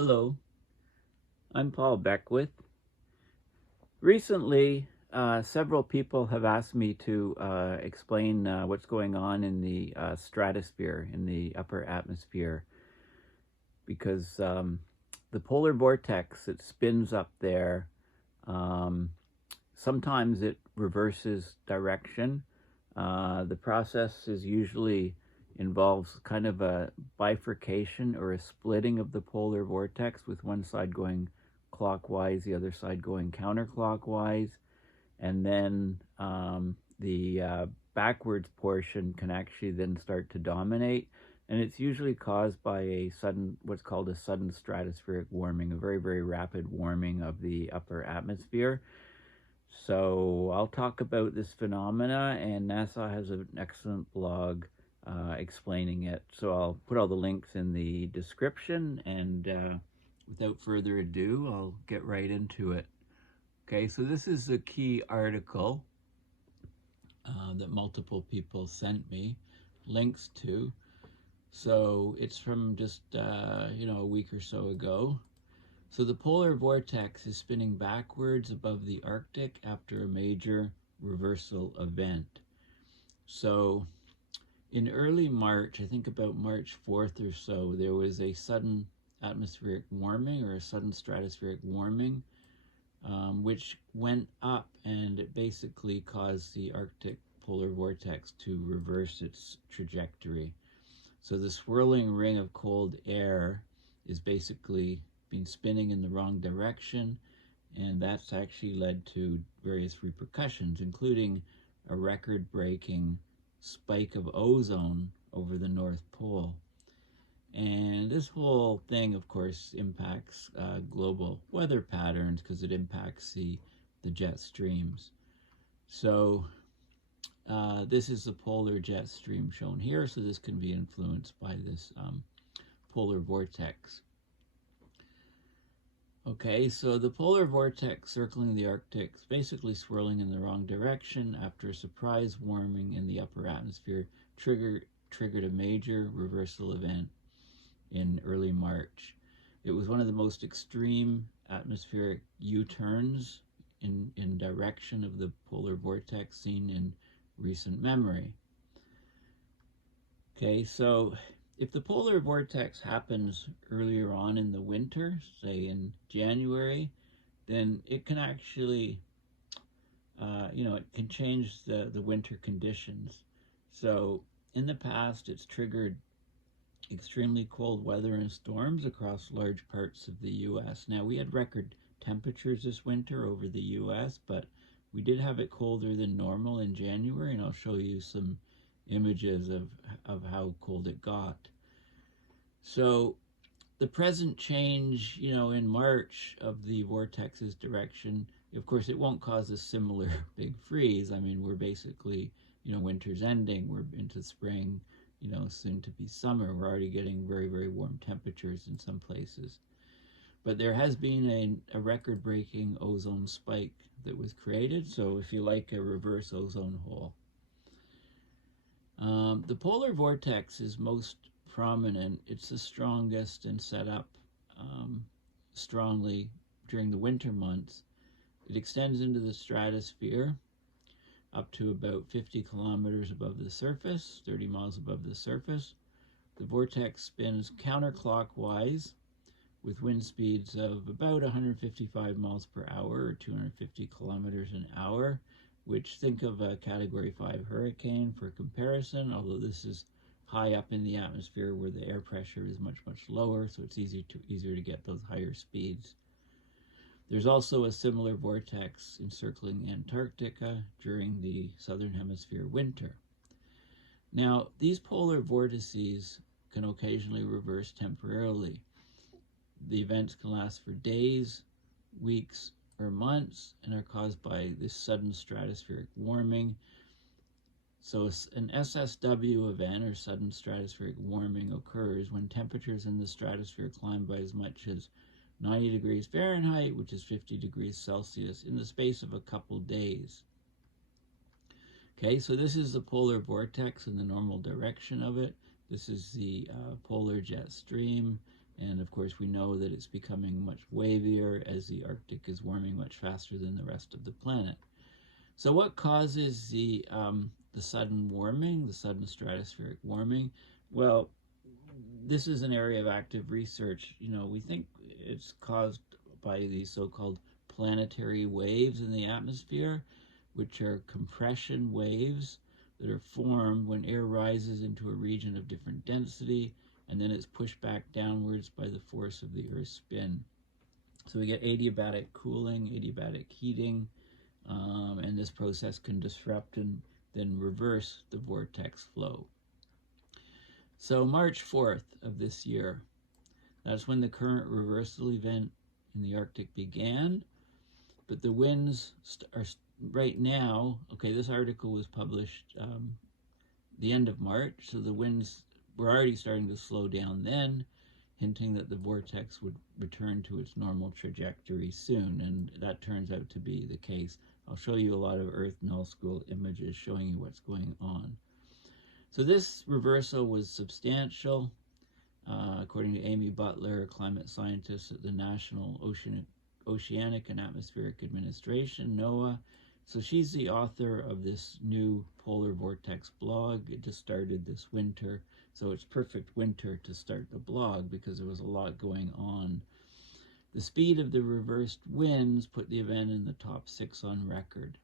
Hello, I'm Paul Beckwith. Recently, several people have asked me to explain what's going on in the stratosphere, in the upper atmosphere, because the polar vortex, it spins up there. Um, Sometimes it reverses direction. The process is usually involves kind of a bifurcation or a splitting of the polar vortex, with one side going clockwise, the other side going counterclockwise, and then the backwards portion can actually then start to dominate. And it's usually caused by what's called a sudden stratospheric warming, a very, very rapid warming of the upper atmosphere. So I'll talk about this phenomena, and NASA has an excellent blog explaining it. So I'll put all the links in the description, and without further ado, I'll get right into it. Okay, so this is the key article that multiple people sent me links to. So it's from just a week or so ago. So the polar vortex is spinning backwards above the Arctic after a major reversal event. So in early March, I think about March 4th or so, there was a sudden atmospheric warming, or a sudden stratospheric warming, which went up, and it basically caused the Arctic polar vortex to reverse its trajectory. So the swirling ring of cold air is basically been spinning in the wrong direction, and that's actually led to various repercussions, including a record-breaking spike of ozone over the North Pole. And this whole thing, of course, impacts global weather patterns, because it impacts the jet streams. So this is the polar jet stream shown here, so this can be influenced by this polar vortex. Okay, so the polar vortex circling the Arctic is basically swirling in the wrong direction after a surprise warming in the upper atmosphere triggered a major reversal event in early March. It was one of the most extreme atmospheric U-turns in direction of the polar vortex seen in recent memory. Okay, so if the polar vortex happens earlier on in the winter, say in January, then it can actually, it can change the winter conditions. So in the past, it's triggered extremely cold weather and storms across large parts of the U.S. Now, we had record temperatures this winter over the U.S., but we did have it colder than normal in January, and I'll show you some images of how cold it got. So the present change, in March of the vortex's direction, of course, it won't cause a similar big freeze. I mean, we're basically, winter's ending, we're into spring, soon to be summer. We're already getting very, very warm temperatures in some places. But there has been a record-breaking ozone spike that was created, so if you like, a reverse ozone hole. The polar vortex is most prominent. It's the strongest and set up strongly during the winter months. It extends into the stratosphere up to about 50 kilometers above the surface, 30 miles above the surface. The vortex spins counterclockwise with wind speeds of about 155 miles per hour, or 250 kilometers an hour, which, think of a Category 5 hurricane for comparison, although this is high up in the atmosphere where the air pressure is much, much lower, so it's easier to get those higher speeds. There's also a similar vortex encircling Antarctica during the southern hemisphere winter. Now, these polar vortices can occasionally reverse temporarily. The events can last for days, weeks, or months, and are caused by this sudden stratospheric warming. So an SSW event, or sudden stratospheric warming, occurs when temperatures in the stratosphere climb by as much as 90 degrees Fahrenheit, which is 50 degrees Celsius, in the space of a couple days. Okay, so this is the polar vortex in the normal direction of it. This is the polar jet stream. And of course, we know that it's becoming much wavier as the Arctic is warming much faster than the rest of the planet. So what causes the sudden warming, the sudden stratospheric warming? Well, this is an area of active research. We think it's caused by these so-called planetary waves in the atmosphere, which are compression waves that are formed when air rises into a region of different density, and then it's pushed back downwards by the force of the Earth's spin. So we get adiabatic cooling, adiabatic heating, and this process can disrupt and then reverse the vortex flow. So March 4th of this year, that's when the current reversal event in the Arctic began, but the winds are right now, okay, this article was published the end of March, so the winds were already starting to slow down then, hinting that the vortex would return to its normal trajectory soon, and that turns out to be the case. I'll show you a lot of Earth Nullschool images showing you what's going on. So this reversal was substantial, according to Amy Butler, a climate scientist at the National Oceanic and Atmospheric Administration, NOAA. So she's the author of this new Polar Vortex blog. It just started this winter, so it's perfect winter to start the blog because there was a lot going on. The speed of the reversed winds put the event in the top 6 on record.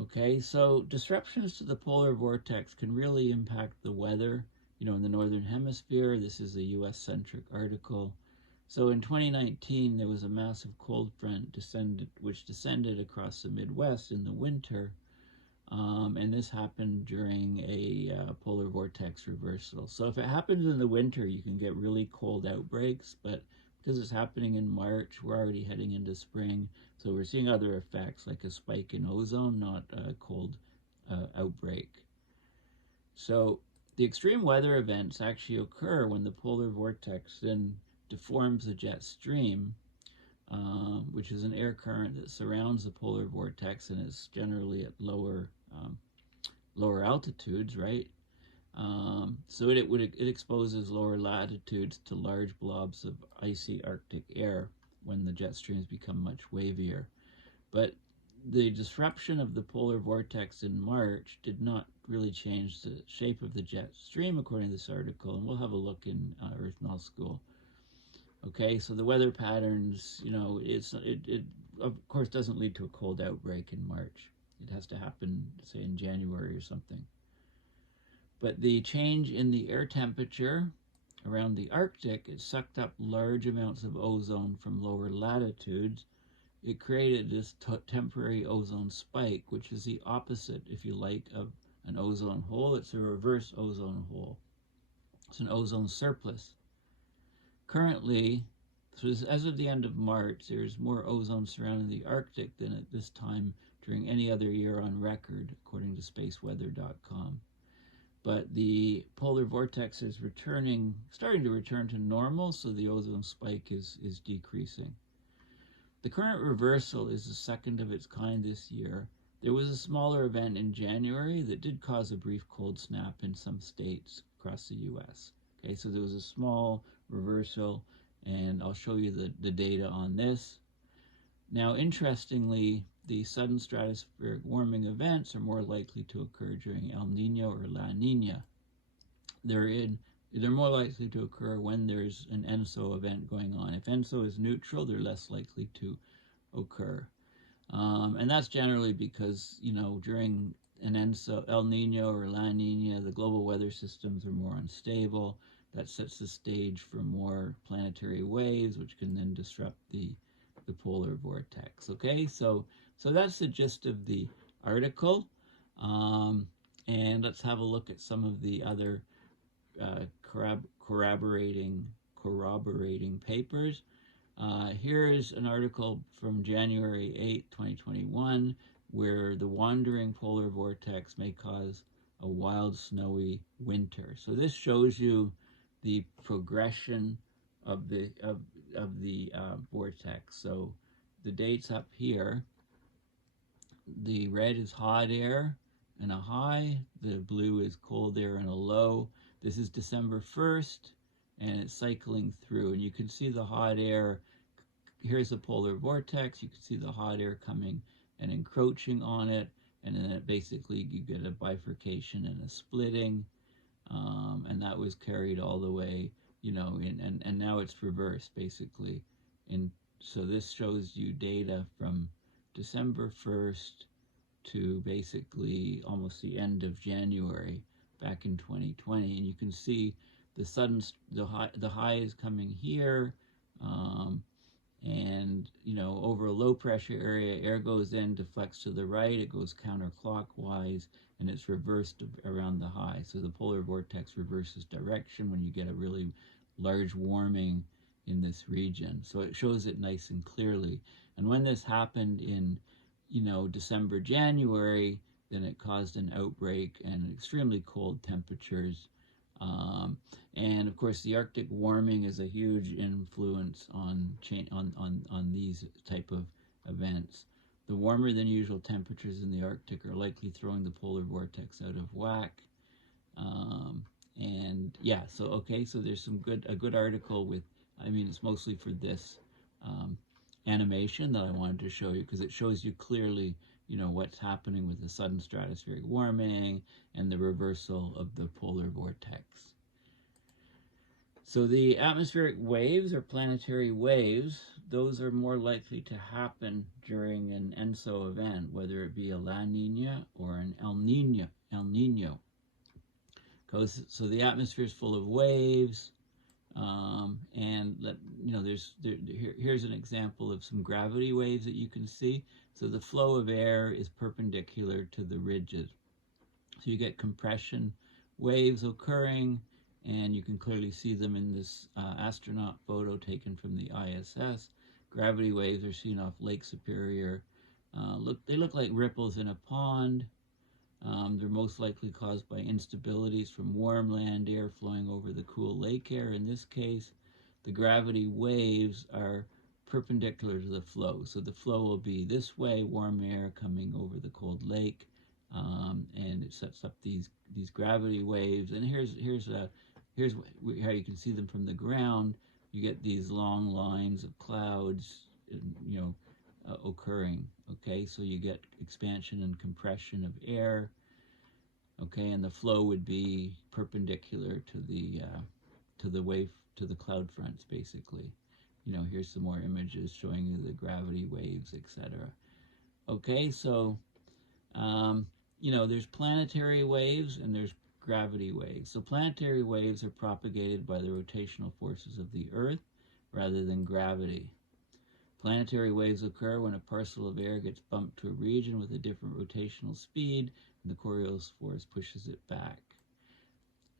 Okay, so disruptions to the polar vortex can really impact the weather, in the northern hemisphere. This is a US-centric article. So in 2019, there was a massive cold front which descended across the Midwest in the winter, and this happened during a polar vortex reversal. So if it happens in the winter, you can get really cold outbreaks, but because it's happening in March, we're already heading into spring, so we're seeing other effects like a spike in ozone, not a cold outbreak. So the extreme weather events actually occur when the polar vortex then deforms the jet stream, which is an air current that surrounds the polar vortex and is generally at lower altitudes, right? So it exposes lower latitudes to large blobs of icy Arctic air when the jet streams become much wavier. But the disruption of the polar vortex in March did not really change the shape of the jet stream, according to this article, and we'll have a look in Earth Nullschool. Okay, so the weather patterns, it of course doesn't lead to a cold outbreak in March. It has to happen, say, in January or something. But the change in the air temperature around the Arctic, it sucked up large amounts of ozone from lower latitudes. It created this temporary ozone spike, which is the opposite, if you like, of an ozone hole. It's a reverse ozone hole. It's an ozone surplus. Currently, so as of the end of March, there's more ozone surrounding the Arctic than at this time during any other year on record, according to spaceweather.com. But the polar vortex is starting to return to normal, so the ozone spike is decreasing. The current reversal is the second of its kind this year. There was a smaller event in January that did cause a brief cold snap in some states across the US. Okay, so there was a small reversal, and I'll show you the data on this. Now, interestingly, the sudden stratospheric warming events are more likely to occur during El Niño or La Niña. They're more likely to occur when there's an ENSO event going on. If ENSO is neutral, they're less likely to occur. And that's generally because, during an ENSO, El Niño or La Niña, the global weather systems are more unstable. That sets the stage for more planetary waves, which can then disrupt the polar vortex. Okay, so that's the gist of the article. And let's have a look at some of the other corroborating papers. Here is an article from January 8, 2021, where the wandering polar vortex may cause a wild snowy winter. So this shows you the progression of the vortex. So the dates up here, the red is hot air and a high, the blue is cold air and a low. This is December 1st, and it's cycling through. And you can see the hot air. Here's the polar vortex. You can see the hot air coming and encroaching on it, and then it basically you get a bifurcation and a splitting, and that was carried all the way, and now it's reversed basically. So this shows you data from December 1st to basically almost the end of January back in 2020, and you can see the high is coming here, and over a low pressure area, air goes in, deflects to the right, it goes counterclockwise, and it's reversed around the high. So the polar vortex reverses direction when you get a really large warming in this region. So it shows it nice and clearly. And when this happened in December, January, then it caused an outbreak and extremely cold temperatures. And of course, the Arctic warming is a huge influence on these type of events. The warmer than usual temperatures in the Arctic are likely throwing the polar vortex out of whack. And yeah, so there's a good article with, it's mostly for this animation that I wanted to show you, because it shows you clearly, what's happening with the sudden stratospheric warming and the reversal of the polar vortex. So the atmospheric waves, or planetary waves, those are more likely to happen during an ENSO event, whether it be a La Niña or an El Niño. So the atmosphere is full of waves, and here's an example of some gravity waves that you can see. So the flow of air is perpendicular to the ridges. So you get compression waves occurring, and you can clearly see them in this astronaut photo taken from the ISS. Gravity waves are seen off Lake Superior. They look like ripples in a pond. They're most likely caused by instabilities from warm land air flowing over the cool lake air. In this case, the gravity waves are perpendicular to the flow. So the flow will be this way, warm air coming over the cold lake, and it sets up these gravity waves. And here's how you can see them from the ground. You get these long lines of clouds, occurring. Okay, so you get expansion and compression of air. Okay, and the flow would be perpendicular to the cloud fronts, basically. Here's some more images showing you the gravity waves, etc. Okay, so there's planetary waves and there's gravity waves. So planetary waves are propagated by the rotational forces of the Earth rather than gravity. Planetary waves occur when a parcel of air gets bumped to a region with a different rotational speed, and the Coriolis force pushes it back.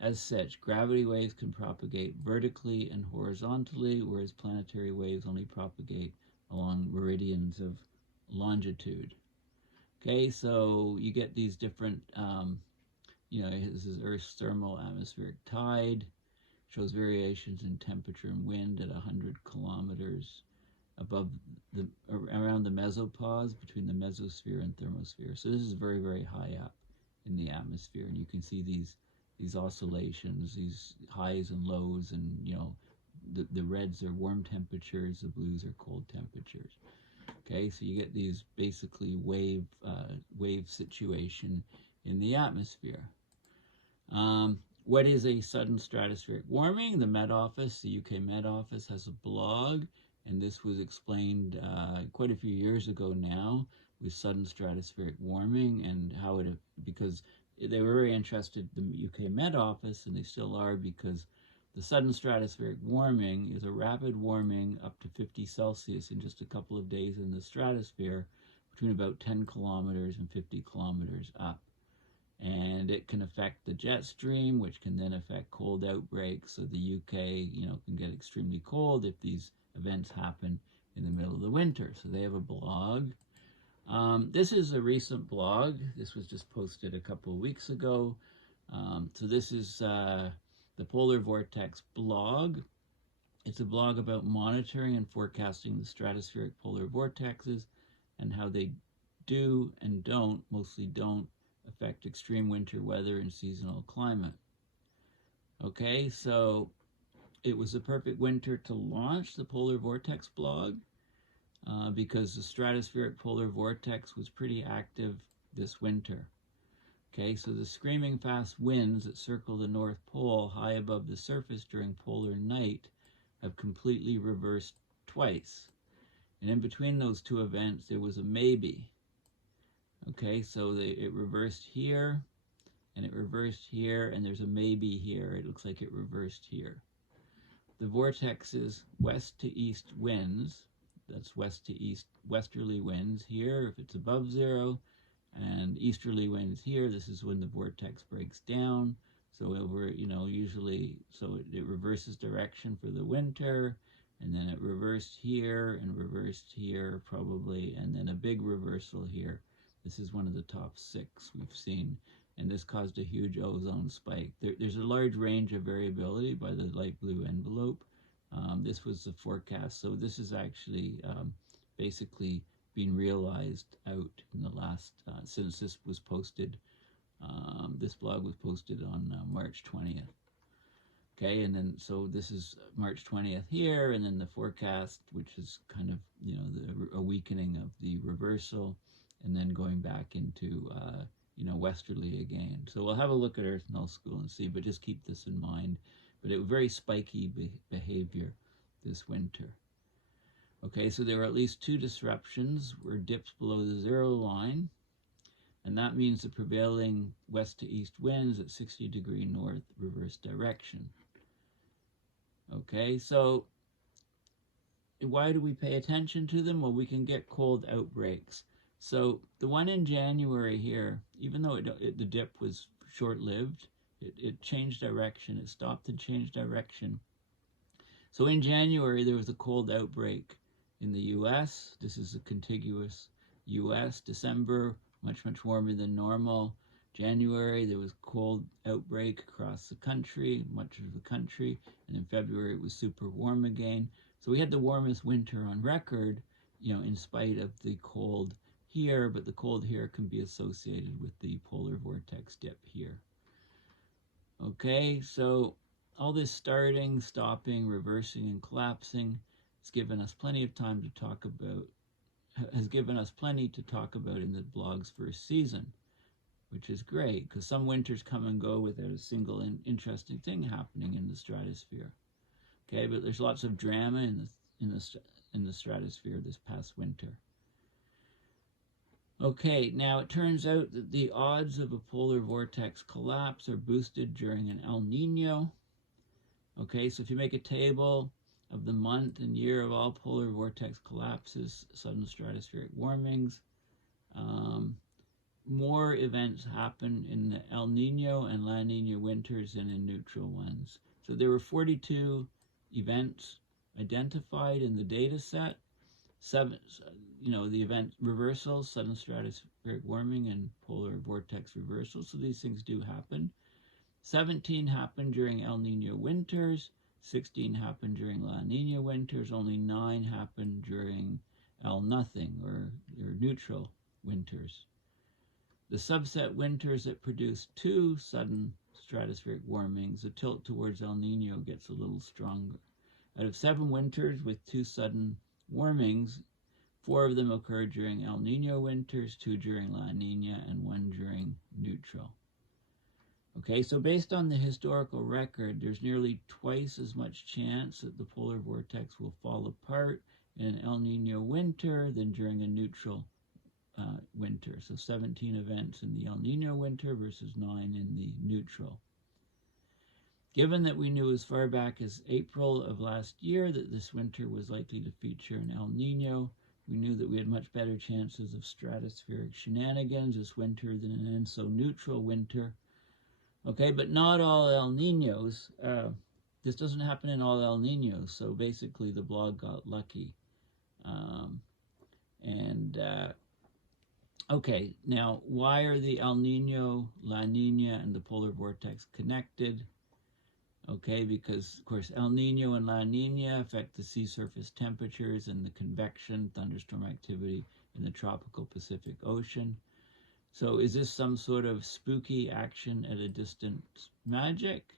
As such, gravity waves can propagate vertically and horizontally, whereas planetary waves only propagate along meridians of longitude. Okay, so you get these different, this is Earth's thermal atmospheric tide, shows variations in temperature and wind at 100 kilometers above around the mesopause, between the mesosphere and thermosphere. So this is very, very high up in the atmosphere, and you can see these oscillations, these highs and lows, and the reds are warm temperatures, the blues are cold temperatures. Okay, so you get these basically wave situation in the atmosphere. What is a sudden stratospheric warming? The Met Office, the UK Met Office, has a blog, and this was explained quite a few years ago now, with sudden stratospheric warming, and how because they were very interested, the UK Met Office, and they still are, because the sudden stratospheric warming is a rapid warming up to 50 Celsius in just a couple of days in the stratosphere, between about 10 kilometers and 50 kilometers up. And it can affect the jet stream, which can then affect cold outbreaks. So the UK, can get extremely cold if these events happen in the middle of the winter. So they have a blog. This is a recent blog. This was just posted a couple of weeks ago. So this is the Polar Vortex blog. It's a blog about monitoring and forecasting the stratospheric polar vortexes and how they do and don't, mostly don't, affect extreme winter weather and seasonal climate. Okay, so it was a perfect winter to launch the Polar Vortex blog because the stratospheric polar vortex was pretty active this winter. Okay, so the screaming fast winds that circle the North Pole high above the surface during polar night have completely reversed twice. And in between those two events, there was a maybe. Okay, so it reversed here, and it reversed here, and there's a maybe here. It looks like it reversed here. The vortex's west to east winds, that's west to east westerly winds here, if it's above zero, and easterly winds here, this is when the vortex breaks down. So over, usually, so it reverses direction for the winter, and then it reversed here and reversed here probably, and then a big reversal here. This is one of the top 6 we've seen, and this caused a huge ozone spike. There's a large range of variability by the light blue envelope. This was the forecast, so this is actually basically being realized out in the last, since this was posted, this blog was posted on March 20th. Okay, and then so this is March 20th here, and then the forecast, which is kind of, a weakening of the reversal, and then going back into, westerly again. So we'll have a look at Earth Nullschool and see, but just keep this in mind. But it was very spiky behavior this winter. Okay, so there were at least 2 disruptions where dips below the 0 line, and that means the prevailing west to east winds at 60° north reverse direction. Okay, so why do we pay attention to them? Well, we can get cold outbreaks. So the one in January here, even though the dip was short-lived, it changed direction. It stopped and changed direction. So in January, there was a cold outbreak in the U.S. This is a contiguous U.S. December, much warmer than normal. January, there was a cold outbreak across the country, much of the country. And in February, it was super warm again. So we had the warmest winter on record, in spite of the cold here, but the cold here can be associated with the polar vortex dip here. Okay, so all this starting, stopping, reversing, and collapsing has given us plenty of time to talk about, in the blog's first season, which is great, because some winters come and go without a single interesting thing happening in the stratosphere. Okay, but there's lots of drama in the stratosphere this past winter. Okay, now it turns out that the odds of a polar vortex collapse are boosted during an El Nino. Okay, so if you make a table of the month and year of all polar vortex collapses, sudden stratospheric warmings, more events happen in the El Nino and La Niña winters than in neutral ones. So there were 42 events identified in the data set. 7, the event reversals, sudden stratospheric warming, and polar vortex reversals. So these things do happen. 17 happened during El Nino winters. 16 happened during La Niña winters. Only 9 happened during El Nothing or neutral winters. The subset winters that produce 2 sudden stratospheric warmings, the tilt towards El Nino gets a little stronger. Out of 7 winters with 2 sudden warmings, 4 of them occurred during El Nino winters, 2 during La Niña, and 1 during neutral. Okay, so based on the historical record, there's nearly twice as much chance that the polar vortex will fall apart in an El Nino winter than during a neutral winter. So 17 events in the El Nino winter versus 9 in the neutral. Given that we knew as far back as April of last year that this winter was likely to feature an El Nino, we knew that we had much better chances of stratospheric shenanigans this winter than an ENSO-neutral winter. Okay, but not all El Ninos. This doesn't happen in all El Ninos, so basically the blog got lucky. Okay, now why are the El Nino, La Niña, and the polar vortex connected? Okay, because of course El Nino and La Niña affect the sea surface temperatures and the convection thunderstorm activity in the tropical Pacific Ocean. So is this some sort of spooky action at a distance magic?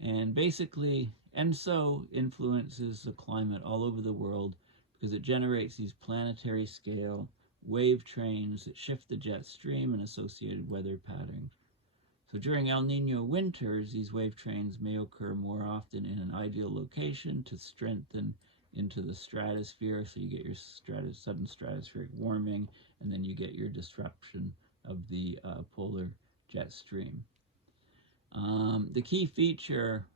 And basically and so influences the climate all over the world because it generates these planetary scale wave trains that shift the jet stream and associated weather patterns. So during El Nino winters, these wave trains may occur more often in an ideal location to strengthen into the stratosphere, so you get your sudden stratospheric warming, and then you get your disruption of the polar jet stream. The key feature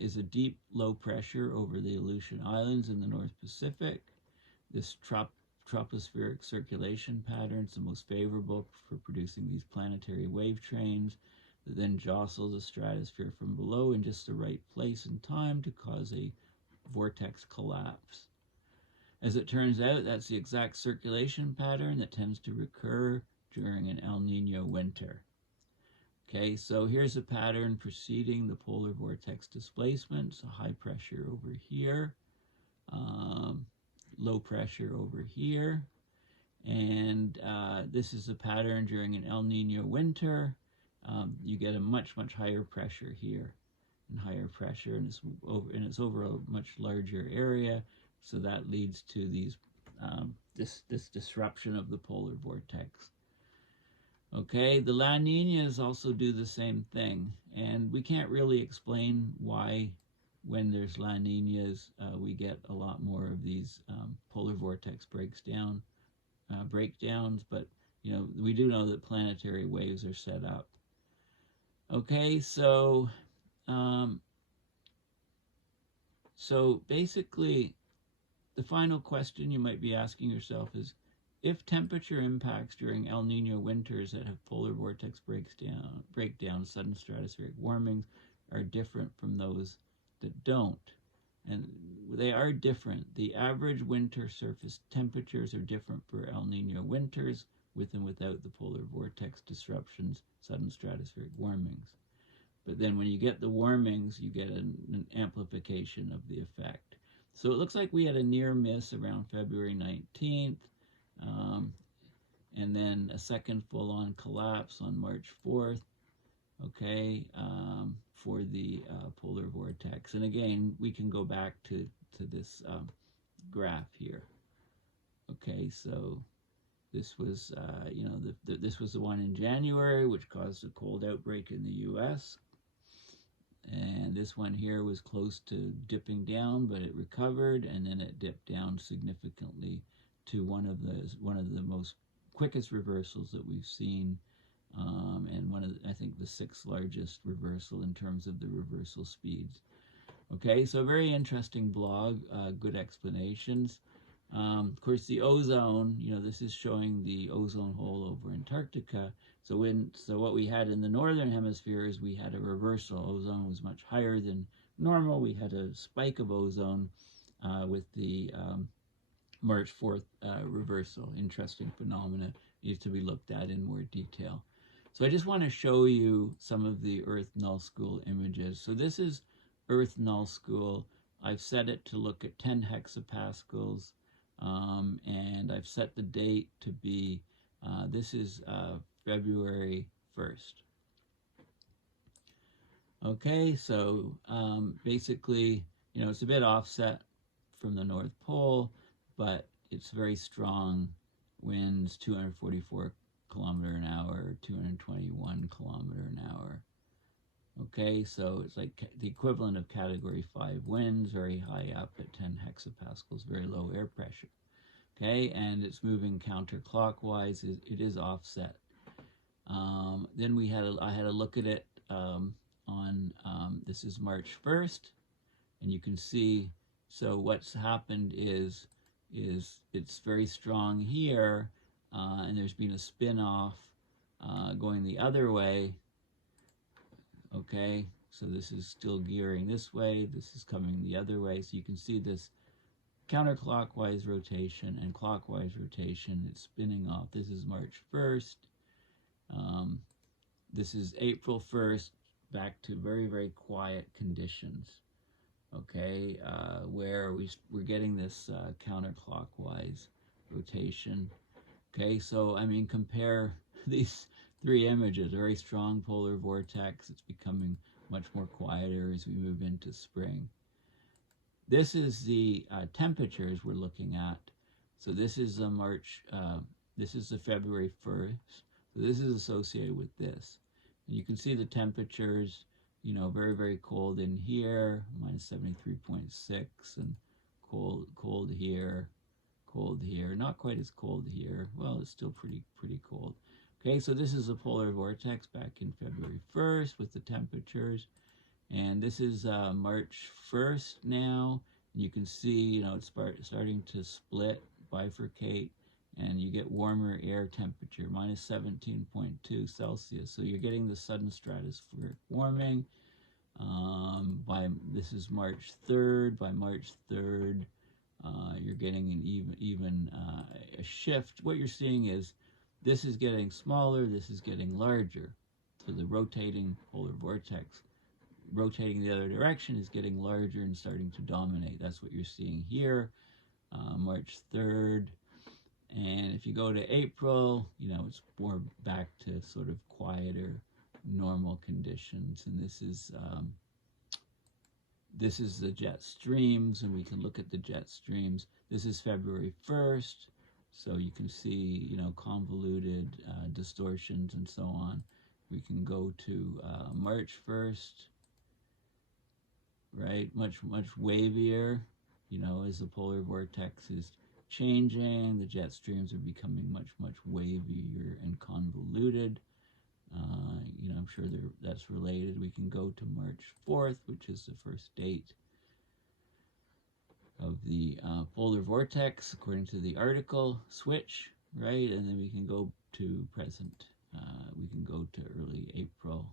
is a deep low pressure over the Aleutian Islands in the North Pacific. This tropospheric circulation pattern is the most favorable for producing these planetary wave trains that then jostle the stratosphere from below in just the right place and time to cause a vortex collapse. As it turns out, that's the exact circulation pattern that tends to recur during an El Nino winter. Okay, so here's a pattern preceding the polar vortex displacement. So high pressure over here, low pressure over here, and this is a pattern during an El Nino winter. You get a much higher pressure here, and higher pressure, and it's over a much larger area. So that leads to these this disruption of the polar vortex. Okay, the La Niñas also do the same thing, and we can't really explain why when there's La Niñas we get a lot more of these polar vortex breakdowns, but you know, we do know that planetary waves are set up. Okay, so basically the final question you might be asking yourself is, if temperature impacts during El Nino winters that have polar vortex breakdown, sudden stratospheric warmings are different from those that don't. And they are different. The average winter surface temperatures are different for El Nino winters with and without the polar vortex disruptions, sudden stratospheric warmings. But then when you get the warmings, you get an amplification of the effect. So it looks like we had a near miss around February 19th. And then a second full-on collapse on March 4th, okay, for the polar vortex. And again, we can go back to this graph here. Okay, so this was, you know, this was the one in January, which caused a cold outbreak in the U.S. And this one here was close to dipping down, but it recovered, and then it dipped down significantly to one of the most quickest reversals that we've seen, and I think the 6th largest reversal in terms of the reversal speeds. Okay, so very interesting blog, good explanations. Of course, the ozone, you know, this is showing the ozone hole over Antarctica. So what we had in the northern hemisphere is we had a reversal. Ozone was much higher than normal. We had a spike of ozone with the March 4th reversal. Interesting phenomena, needs to be looked at in more detail. So I just want to show you some of the Earth Nullschool images. So this is Earth Nullschool. I've set it to look at 10 hexapascals, and I've set the date to be, this is February 1st. Okay, so basically, you know, it's a bit offset from the North Pole, but it's very strong winds, 244 kilometer an hour, 221 kilometer an hour. Okay, so it's like the equivalent of Category 5 winds, very high up at 10 hexapascals, very low air pressure. Okay, and it's moving counterclockwise. It is offset. Then I had a look at it on, this is March 1st, and you can see, so what's happened is it's very strong here, and there's been a spin-off going the other way. Okay, so this is still gearing this way, this is coming the other way, so you can see this counterclockwise rotation and clockwise rotation. It's spinning off. This is March 1st. This is April 1st, back to very quiet conditions. Okay, where we're getting this counterclockwise rotation. Okay, so I mean, compare these 3 images. Very strong polar vortex. It's becoming much more quieter as we move into spring. this is the temperatures we're looking at. So this is a this is the February 1st. So this is associated with this. And you can see the temperatures, you know, very, very cold in here, minus 73.6, and cold here, not quite as cold here. Well, it's still pretty cold. Okay, so this is a polar vortex back in February 1st with the temperatures. And this is March 1st now. You can see, you know, it's starting to split, bifurcate, and you get warmer air temperature, minus 17.2 Celsius. So you're getting the sudden stratospheric warming. This is March 3rd. By March 3rd, you're getting an even a shift. What you're seeing is this is getting smaller, this is getting larger. So the rotating polar vortex, rotating the other direction, is getting larger and starting to dominate. That's what you're seeing here, March 3rd. And if you go to April, you know, it's more back to sort of quieter, normal conditions. And this is the jet streams, and we can look at the jet streams. This is February 1st, so you can see, you know, convoluted distortions and so on. We can go to March 1st, right? Much wavier, you know, as the polar vortex is changing, the jet streams are becoming much wavier and convoluted. You know, I'm sure that's related. We can go to March 4th, which is the first date of the polar vortex, according to the article, switch, right? And then we can go to present. We can go to early April,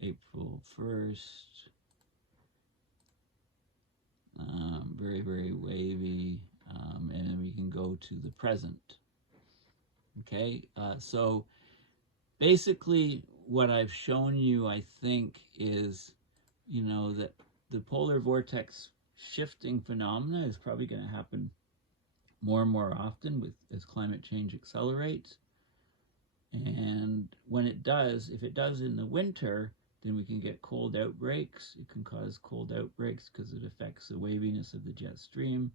April 1st. Very wavy. And then we can go to the present. Okay, so basically what I've shown you, I think, is, you know, that the polar vortex shifting phenomena is probably going to happen more and more often as climate change accelerates. And when it does, if it does in the winter, then we can get cold outbreaks. It can cause cold outbreaks because it affects the waviness of the jet stream,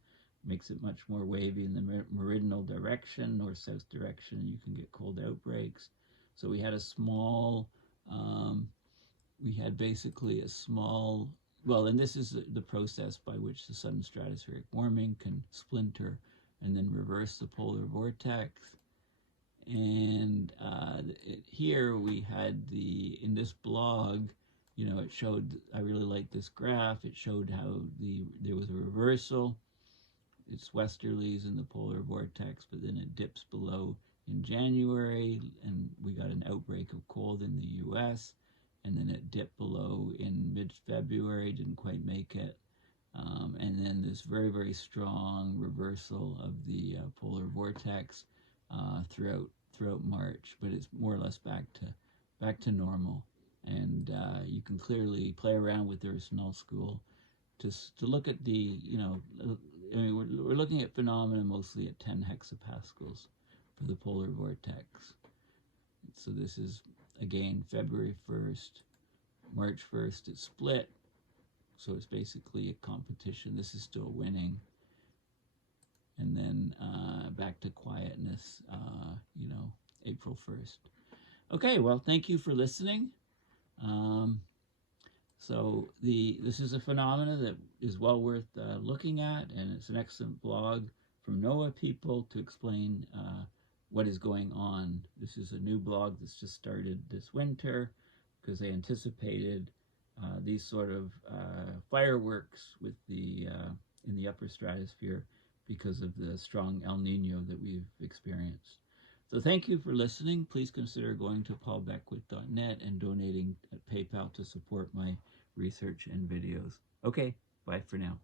makes it much more wavy in the meridional direction, north-south direction. You can get cold outbreaks. So we had basically a small, well, and this is the process by which the sudden stratospheric warming can splinter and then reverse the polar vortex. And here we had in this blog, you know, it showed, I really like this graph, it showed how there was a reversal. It's westerlies in the polar vortex, but then it dips below in January, and we got an outbreak of cold in the US, and then it dipped below in mid-February, didn't quite make it, and then this very strong reversal of the polar vortex throughout March, but it's more or less back to normal. And you can clearly play around with Earth Nullschool to look at the, you know, I mean, we're looking at phenomena mostly at 10 hexapascals for the polar vortex. So this is, again, February 1st, March 1st, it split. So it's basically a competition. This is still winning. And then back to quietness, you know, April 1st. Okay, well, thank you for listening. So this is a phenomena that is well worth looking at, and it's an excellent blog from NOAA people to explain what is going on. This is a new blog that's just started this winter because they anticipated these sort of fireworks with in the upper stratosphere because of the strong El Nino that we've experienced. So thank you for listening. Please consider going to paulbeckwith.net and donating at PayPal to support my research and videos. Okay, bye for now.